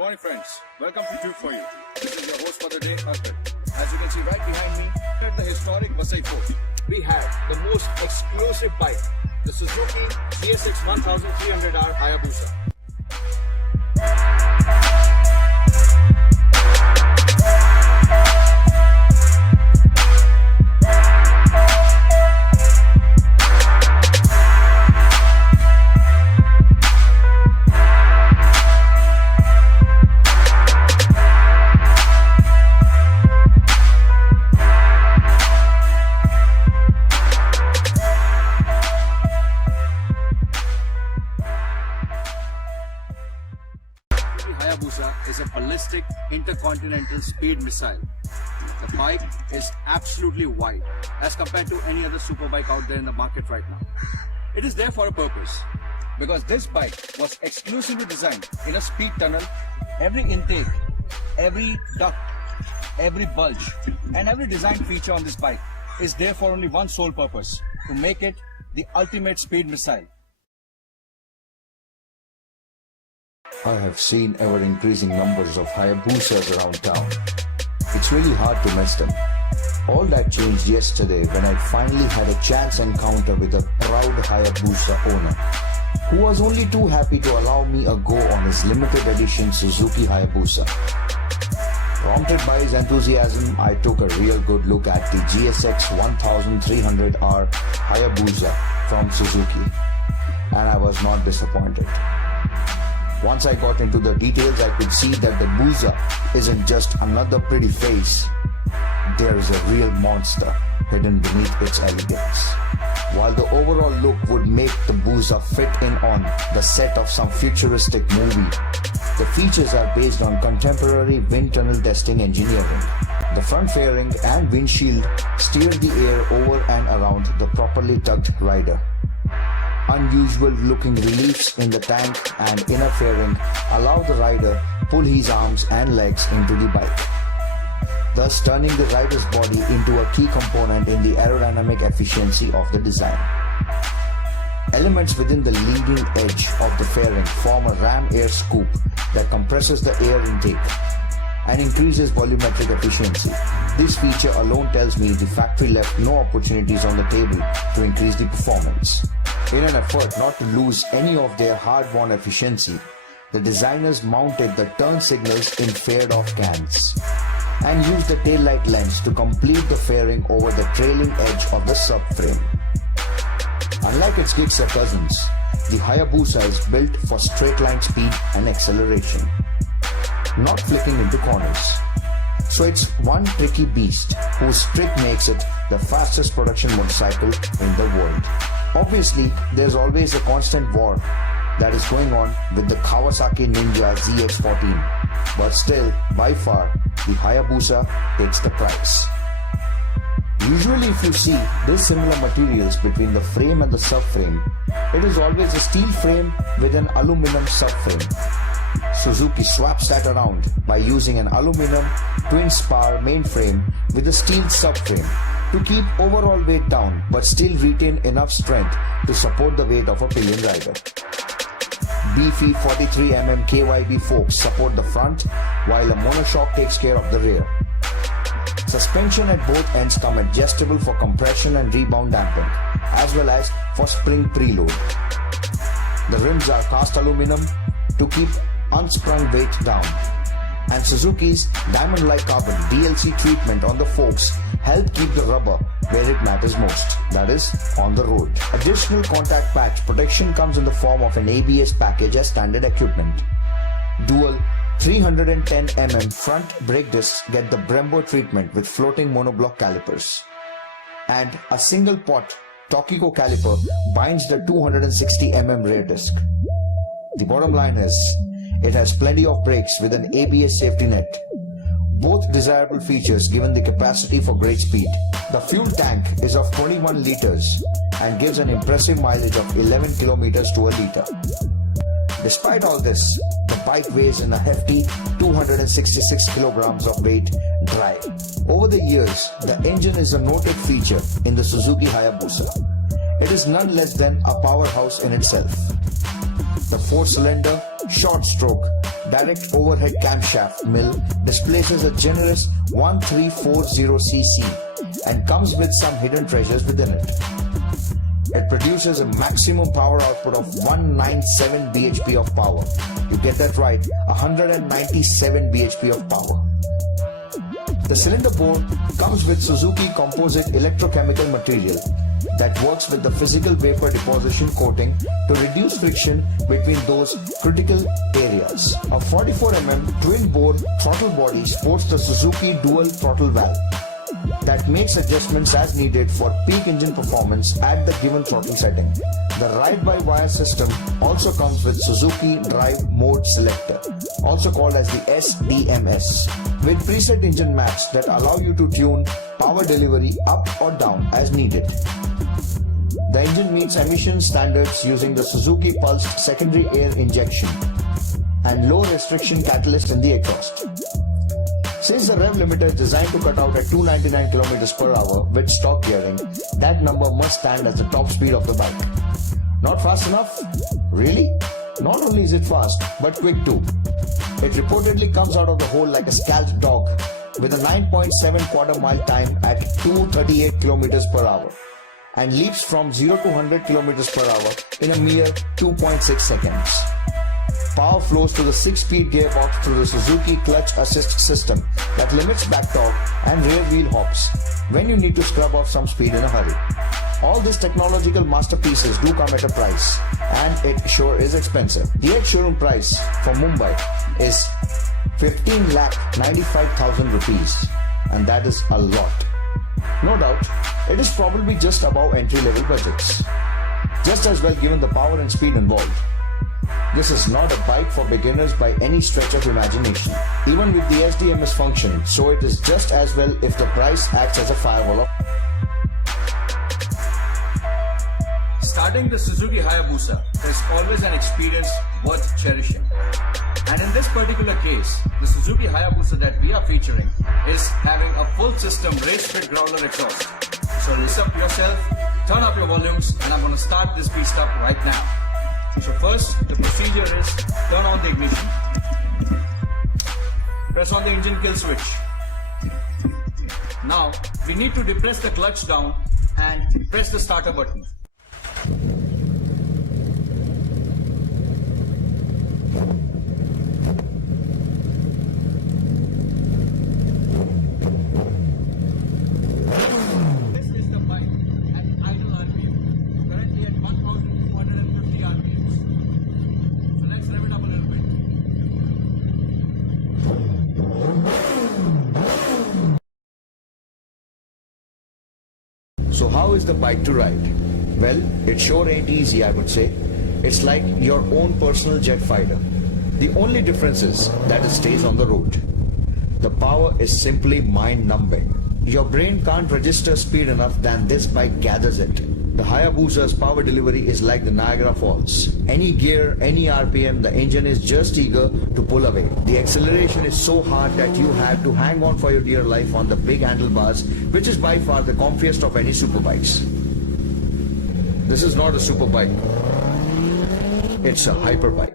morning friends, welcome to Tube For You. This is your host for the day, Arpit. As you can see right behind me, at the historic Vasai Fort, we have the most exclusive bike, the Suzuki GSX1300r Hayabusa. Hayabusa is a ballistic intercontinental speed missile. The bike is absolutely wide as compared to any other superbike out there in the market right now. It is there for a purpose because this bike was exclusively designed in a speed tunnel. Every intake, every duct, every bulge and every design feature on this bike is there for only one sole purpose: to make it the ultimate speed missile. I have seen ever-increasing numbers of Hayabusas around town. It's really hard to miss them. All that changed yesterday when I finally had a chance encounter with a proud Hayabusa owner, who was only too happy to allow me a go on his limited edition Suzuki Hayabusa. Prompted by his enthusiasm, I took a real good look at the GSX1300r Hayabusa from Suzuki, and I was not disappointed. Once I got into the details, I could see that the Busa isn't just another pretty face. There is a real monster hidden beneath its elegance. While the overall look would make the Busa fit in on the set of some futuristic movie, the features are based on contemporary wind tunnel testing engineering. The front fairing and windshield steer the air over and around the properly tugged rider. Unusual looking reliefs in the tank and inner fairing allow the rider pull his arms and legs into the bike, thus turning the rider's body into a key component in the aerodynamic efficiency of the design. Elements within the leading edge of the fairing form a ram air scoop that compresses the air intake and increases volumetric efficiency. This feature alone tells me the factory left no opportunities on the table to increase the performance. In an effort not to lose any of their hard-won efficiency, the designers mounted the turn signals in faired-off cans and used the taillight lens to complete the fairing over the trailing edge of the subframe. Unlike its Gixxer cousins, the Hayabusa is built for straight-line speed and acceleration, not flicking into corners. So it's one tricky beast whose trick makes it the fastest production motorcycle in the world. Obviously, there's always a constant war that is going on with the Kawasaki Ninja ZX14, but still, by far, the Hayabusa takes the prize. Usually if you see dissimilar materials between the frame and the subframe, it is always a steel frame with an aluminum subframe. Suzuki swaps that around by using an aluminum twin-spar mainframe with a steel subframe to keep overall weight down but still retain enough strength to support the weight of a pillion rider. Beefy 43mm KYB forks support the front while a monoshock takes care of the rear. Suspension at both ends come adjustable for compression and rebound damping, as well as for spring preload. The rims are cast aluminum to keep unsprung weight down, and Suzuki's diamond-like carbon DLC treatment on the forks help keep the rubber where it matters most, that is, on the road. Additional contact patch protection comes in the form of an ABS package as standard equipment. Dual 310mm front brake discs get the Brembo treatment with floating monoblock calipers, and a single pot Tokico caliper binds the 260mm rear disc. The bottom line is, it has plenty of brakes with an ABS safety net. Both desirable features given the capacity for great speed. The fuel tank is of 21 liters and gives an impressive mileage of 11 kilometers to a liter. Despite all this, the bike weighs in a hefty 266 kilograms of weight dry. Over the years, the engine is a noted feature in the Suzuki Hayabusa. It is none less than a powerhouse in itself. The 4-cylinder, short-stroke, direct overhead camshaft mill displaces a generous 1340cc and comes with some hidden treasures within it. It produces a maximum power output of 197 bhp of power. You get that right, 197 bhp of power. The cylinder bore comes with Suzuki composite electrochemical material that works with the physical vapor deposition coating to reduce friction between those critical areas. A 44mm twin-bore throttle body sports the Suzuki dual throttle valve that makes adjustments as needed for peak engine performance at the given throttle setting. The ride-by-wire system also comes with Suzuki Drive Mode Selector, also called as the SDMS, with preset engine maps that allow you to tune power delivery up or down as needed. The engine meets emission standards using the Suzuki pulsed secondary air injection and low restriction catalyst in the exhaust. Since the rev limiter is designed to cut out at 299 km per hour with stock gearing, that number must stand as the top speed of the bike. Not fast enough? Really? Not only is it fast, but quick too. It reportedly comes out of the hole like a scalped dog with a 9.7 quarter mile time at 238 km per hour and leaps from 0 to 100 km per hour in a mere 2.6 seconds. Power flows to the 6-speed gearbox through the Suzuki clutch assist system that limits back torque and rear wheel hops when you need to scrub off some speed in a hurry. All these technological masterpieces do come at a price, and it sure is expensive. The ex-showroom price for Mumbai is 15,95,000 rupees, and that is a lot. No doubt, it is probably just above entry-level budgets. Just as well given the power and speed involved. This is not a bike for beginners by any stretch of imagination, even with the SDMS function, so it is just as well if the price acts as a firewall. Starting the Suzuki Hayabusa is always an experience worth cherishing. And in this particular case, the Suzuki Hayabusa that we are featuring is having a full system race fit growler exhaust. So listen up yourself, turn up your volumes, and I'm going to start this beast up right now. So first, the procedure is turn on the ignition, press on the engine kill switch. Now, we need to depress the clutch down and press the starter button. This is the bike at idle RPM, currently at 1,250 RPMs. So let's rev it up a little bit. So how is the bike to ride? Well, it sure ain't easy, I would say. It's like your own personal jet fighter. The only difference is that it stays on the road. The power is simply mind-numbing. Your brain can't register speed enough than this bike gathers it. The Hayabusa's power delivery is like the Niagara Falls. Any gear, any RPM, the engine is just eager to pull away. The acceleration is so hard that you have to hang on for your dear life on the big handlebars, which is by far the comfiest of any superbikes. This is not a superbike. It's a hyperbike.